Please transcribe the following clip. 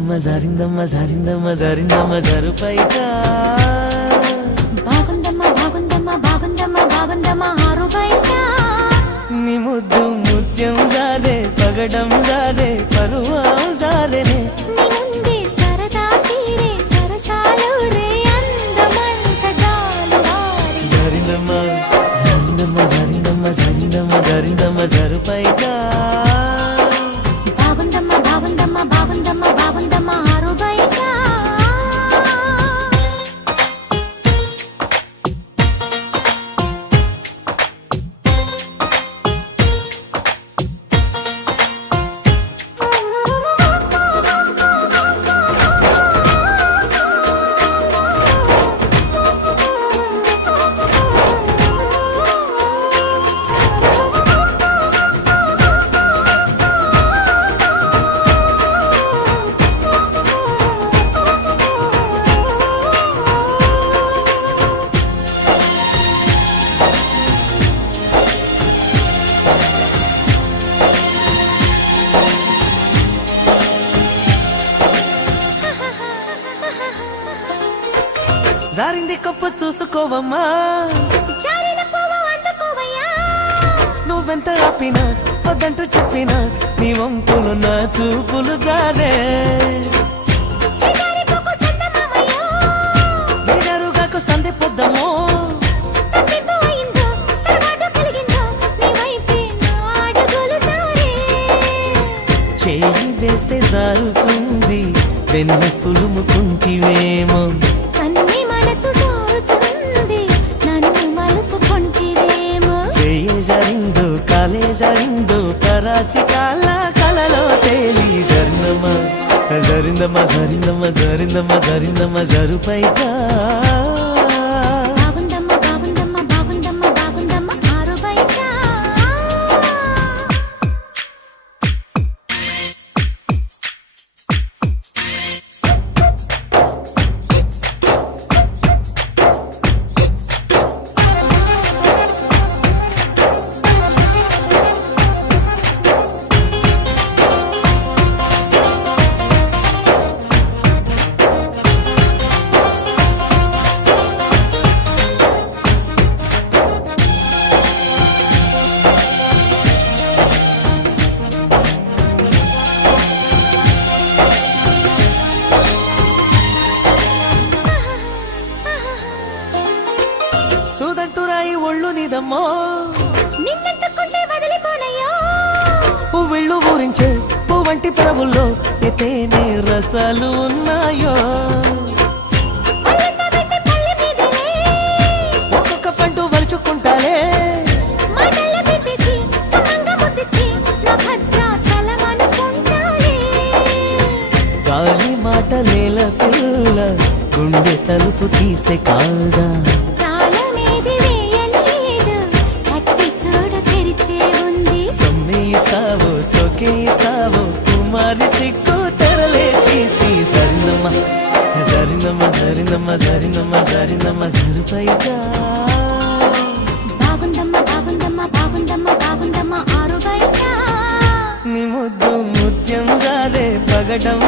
జారిందమ్మ జారిందమ్మ జారిందమ్మ జారిందమ్మ జరుపైగా బాగుందమ్మ బాగుందమ్మ బాగుందమ్మ బాగుందమ్మ ఆరుబైగా నీ ముద్దు ముత్యం జారే పగడం జారే పరువం జారేనే నీ ముందే సరదా తీరే సరసాలు రే అందమంత జాలువారి జారిందమ్మ జారిందమ్మ జారిందమ్మ జారిందమ్మ జారిందమ్మ జరుపైగా బాగుందమ్మ బాగుందమ్మ బాగుందమ్మ బాగుందమ్మ ఆరుబైగా జారింది కప్పు చూసుకోవమ్మా జారిన పువ్వు అందుకోవయ్యా నువ్వెంత ఆపినా వద్దంటూ చెప్పినా నీ వంపులు నా చూపులు జారే చిగారి పువ్వు చందమామయ్యో వేగరుగాకు సంధి పొద్దమో తప్పిపో అయిందో తడబాటు కలిగిందో నీ వైపే నా అడుగులు సారే చేయి వేస్తే జారుతుంది వెన్న పులుముకుంటివేమో కన్ని మనసు జారుతుంది నన్ను మలుపుకొంటివేమో చెయ్యి జారిందో కాలే జారిందో కరాచి కాల కలలో తేలి జరిందమ్మ జరిందమ్మ జరిందమ్మ జరిందమ్మ జరిందమ్మ జరుపైగా బాగుందమ్మ బాగుందమ్మ బాగుందమ్మ బాగుందమ్మ ఆరుబైగా సూదంటూ రాయి ఒళ్ళు నీదమ్మో నిన్నట్టుకుంటే వదిలిపోనయ్యో పువ్విళ్ళు ఊరించే పువ్వంటి ప్రభుల్లో ఎతేనే రసాలు ఉన్నాయో పల్లెన్న వెంట పల్లె మీదలే ఒక్కొక్క పండు వలుచుకుంటాలే మాటల్లో తిప్పేసి కమ్మంగా ముద్దిస్తే నా భద్రాచలమనుకుంటానే గాలి మాటలేల పిల్ల గుండె తలుపు తీస్తే కాదా తాళమేది వేయలేదు కట్టి చూడ తెరిచే ఉంది సమ్మేయిస్తావో సొకేయిస్తావో కుమారి సిక్కు తెరలే తీసి జరిందమ్మ జరిందమ్మ జరిందమ్మ జరిందమ్మ జరిందమ్మ జరుపైగా బాగుందమ్మ బాగుందమ్మ బాగుందమ్మ బాగుందమ్మ ఆరుబైగా నీ ముద్దు ముత్యం జారే పగడం